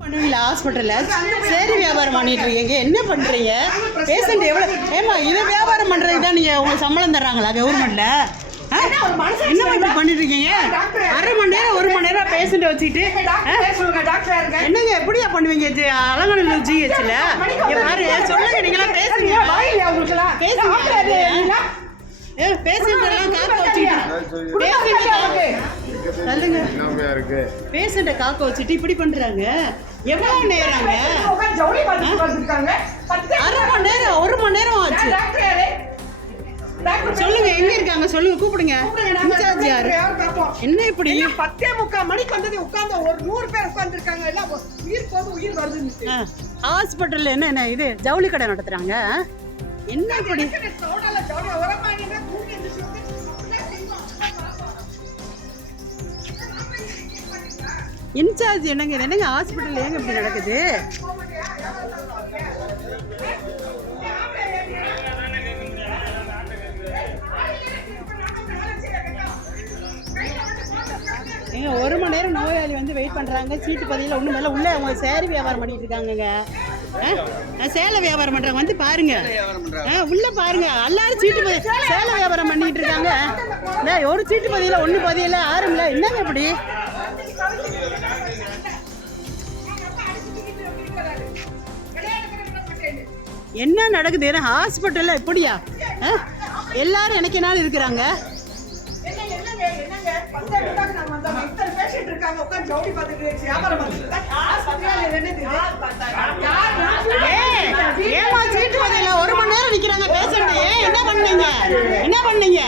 பண்ணுவீங்களா ஹாஸ்பிட்டலில்? சரி, வியாபாரம் பண்ணிட்டு இருக்கீங்க, என்ன பண்ணுறீங்க? பேஷண்ட் எவ்வளோ ஏமா இதை வியாபாரம் பண்ணுறதுக்கு தான் நீங்கள் உங்களுக்கு சம்பளம் தர்றாங்களா கவர்மெண்ட்டில்? என்ன இப்படி பண்ணிட்டு இருக்கீங்க? அரை மணி நேரம் 1 மணி நேரம் பேஷண்ட்டை வச்சுக்கிட்டு என்னங்க எப்படியா பண்ணுவீங்க? அலங்காநல்லூர் ஜிஹெச்சில் பாரு, சொல்லுங்க, நீங்களாம் பேசுங்க பேஷண்ட்டெல்லாம் காக்க வச்சுக்கிட்டு பேஷண்ட்டை காக்க வச்சுட்டு இப்படி பண்ணுறாங்க. எவ்வளோ நேரங்க? அரை மணி நேரம் 1 மணி நேரம் ஆச்சு. சொல்லுங்க, எங்க இருக்காங்க சொல்லுங்க, கூப்பிடுங்க. இன்சார்ஜ் யாரு? என்ன இப்படி 10:45 மணிக்கு வந்தது உட்கார்ந்து ஒரு 100 பேர் உட்கார்ந்துருக்காங்க. எல்லாம் உயிர் போது உயிர் வருது. ஹாஸ்பிட்டல்ல என்ன இது ஜவுளி கடை நடத்துறாங்க? என்ன இப்படி இன்சார்ஜ் என்னங்க? என்னங்க ஹாஸ்பிட்டல் ஏங்க இப்படி நடக்குது? ஏங்க 1 மணி நேரம் நோயாளி வந்து வெயிட் பண்ணுறாங்க. சீட்டு பதியில் ஒன்றும் மேலே உள்ளே அவங்க சேரி வியாபாரம் பண்ணிட்டு இருக்காங்கங்க. சேலை வியாபாரம் பண்ணுறாங்க, வந்து பாருங்க. உள்ளே பாருங்க, எல்லாரும் சீட்டு பதில் சேலை வியாபாரம் பண்ணிட்டு இருக்காங்க. ஒரு சீட்டு பதியில் 1 பதியில் ஆறுங்களா? என்னங்க இப்படி? என்ன நடக்குது? ஏன்னா ஹாஸ்பிட்டலில் இப்படியா? எல்லாரும் எனக்கு நாள் இருக்கிறாங்க. ஏமா சீட்டு பதில 1 மணி நேரம் நிக்கிறாங்க பேஷண்ட். என்ன பண்ணீங்க? என்ன பண்ணீங்க?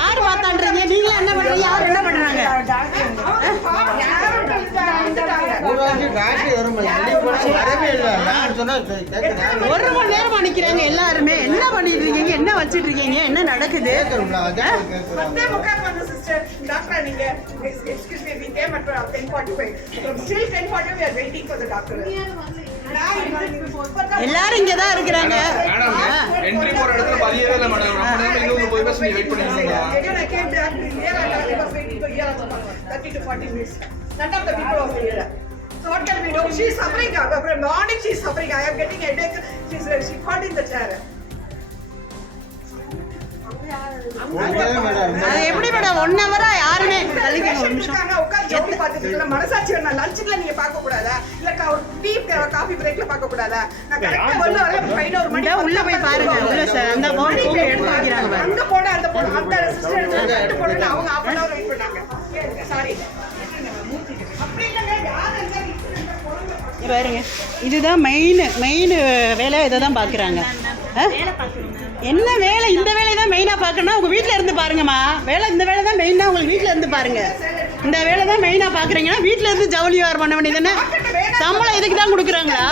யார் பார்த்தான்றீங்க? நீங்களே என்ன பண்றீங்க? யார் என்ன பண்றாங்க? ஒரு மணி நேரமா நிக்கிறாங்க எல்லாருமே. என்ன பண்ணிட்டு இருக்கீங்க? என்ன வச்சிட்டு இருக்கீங்க? என்ன நடக்குது? எல்லாரும் இங்க தான் இருக்கிறாங்க. None of the people of the area. So what can we do? She is suffering. From morning she is suffering. I am getting headache. She caught in the chair. எப்படி மேடம் 1 ஹவரா யாருமே மனசாட்சி லஞ்சுல நீங்க பார்க்க கூடாதா? இல்ல ஒரு டீ காஃபி பிரேக்ல பார்க்க கூடாதா? உள்ள போய் பாருங்க. உள்ள அந்த போன் எடுத்து வைக்கிறாங்க. அங்க போட அந்த சிஸ்டர் போட அவங்க half an hour வெயிட் பண்ணாங்க. சாரி அப்படி இல்லங்க. யார் பாருங்க, இதுதான் மெயின் வேலை. இதை தான் பார்க்குறாங்க. என்ன வேலை? இந்த வேலையை தான் மெயினாக பார்க்கணும். உங்கள் வீட்டில் இருந்து பாருங்கம்மா. இந்த வேலை தான் மெயினாக உங்களுக்கு வீட்டில் இருந்து பாருங்க. இந்த வேலை தான் மெயினாக பார்க்குறீங்கன்னா வீட்டில் இருந்து ஜவுளி வியாபாரம் பண்ண வேண்டியதுன்னு சம்பளம் இதுக்கு தான் கொடுக்குறாங்களா?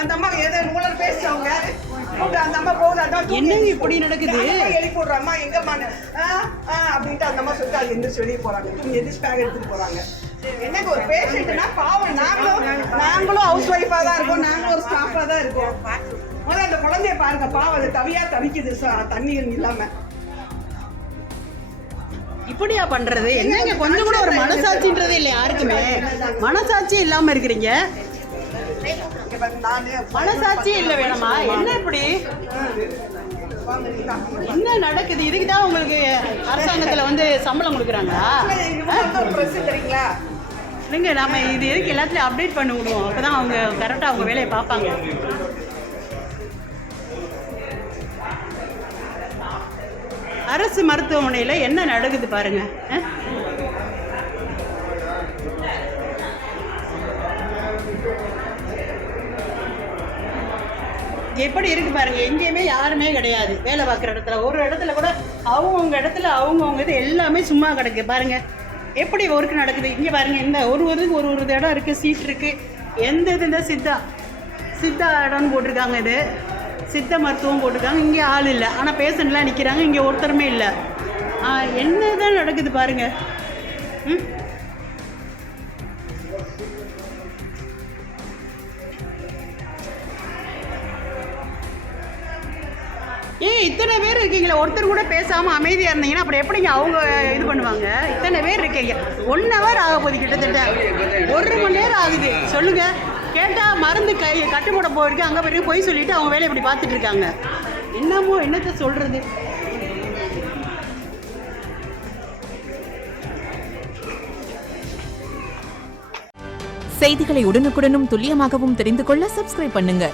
அந்த அம்மா ஏதோ மூளை பேசுறவங்க அந்த அம்மா போகுது. என்னங்க இப்படி நடக்குது? எழுப்பி போடுற அம்மா எங்கம்மா அப்படின்ட்டு அந்த அம்மா சொல்லிட்டு அது எந்திரிச்சு வெளியே போறாங்க. தூங்கி எதிர்த்து பேக் எடுத்துட்டு போறாங்க. என்னங்க ஒரு பேஷண்ட்னா பாவம். நாங்களும் ஹவுஸ் ஒய்ஃபா தான் இருக்கோம். நாங்களும் ஒரு ஸ்டாஃபா தான் இருக்கோம். முதல்ல அந்த குழந்தைய பாருங்க, பாவம் அது தவிக்குது தண்ணீர் இல்லாம. இப்படியா பண்றது? என்னங்க கொஞ்சம் கூட ஒரு மனசாட்சின்றது இல்லை யாருக்குமே. மனசாட்சி இல்லாம இருக்கிறீங்க. மனசாட்சியே இல்லை வேணுமா? என்ன இப்படி என்ன நடக்குது? இதுக்கு தான் உங்களுக்கு அரசாங்கத்தில் வந்து சம்பளம் கொடுக்குறாங்களா? இல்லைங்க, நாம இது எதுக்கு எல்லாத்துலையும் அப்டேட் பண்ணி விடுவோம். அப்போ தான் அவங்க கரெக்டாக அவங்க வேலையை பார்ப்பாங்க. அரசு மருத்துவமனையில் என்ன நடக்குது பாருங்க. எப்படி இருக்கு பாருங்க. எங்கேயுமே யாருமே கிடையாது வேலை பார்க்குற இடத்துல. ஒரு இடத்துல கூட அவங்கவுங்க இடத்துல அவங்கவுங்க இது எல்லாமே சும்மா கிடக்கு பாருங்க. எப்படி ஒர்க் நடக்குது இங்கே பாருங்க. இந்த ஒரு இடம் இருக்குது, சீட் இருக்குது. எந்த இது இந்த சித்தா இடம்னு போட்டிருக்காங்க. இது சித்த மருத்துவம் போட்டிருக்காங்க. இங்கே ஆள் இல்லை, ஆனால் பேஷண்ட்லாம் நிற்கிறாங்க. இங்கே ஒருத்தருமே இல்லை. என்ன தான் நடக்குது பாருங்க. இத்தனை பேர் இருக்கீங்களா, ஒருத்தர் கூட பேசாமல் அமைதியாக இருந்தீங்கன்னா அப்புறம் எப்படிங்க அவங்க இது பண்ணுவாங்க? இத்தனை பேர் இருக்கீங்க, 1 hour ஆக போகுது, கிட்டத்தட்ட 1 மணி நேரம் ஆகுது. சொல்லுங்கள், கேட்டால் மருந்து கட்டு போட போயிருக்கு, அங்கே போய் போய் சொல்லிவிட்டு அவங்க வேலையை இப்படி பார்த்துட்டு இருக்காங்க. என்னத்தை சொல்கிறது? செய்திகளை உடனுக்குடனும் துல்லியமாகவும் தெரிந்து கொள்ள சப்ஸ்கிரைப் பண்ணுங்க.